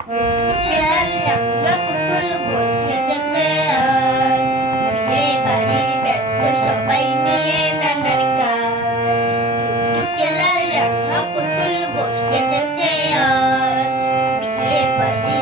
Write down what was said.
খেলার রাঙা পুতুল বসিয়েছে আজ, বিয়ে বাড়ির ব্যস্ত সবাই নিয়ে নানার কাজ। খেলার রাঙা পুতুল বসিয়েছে আজ, বিয়ে বাড়ির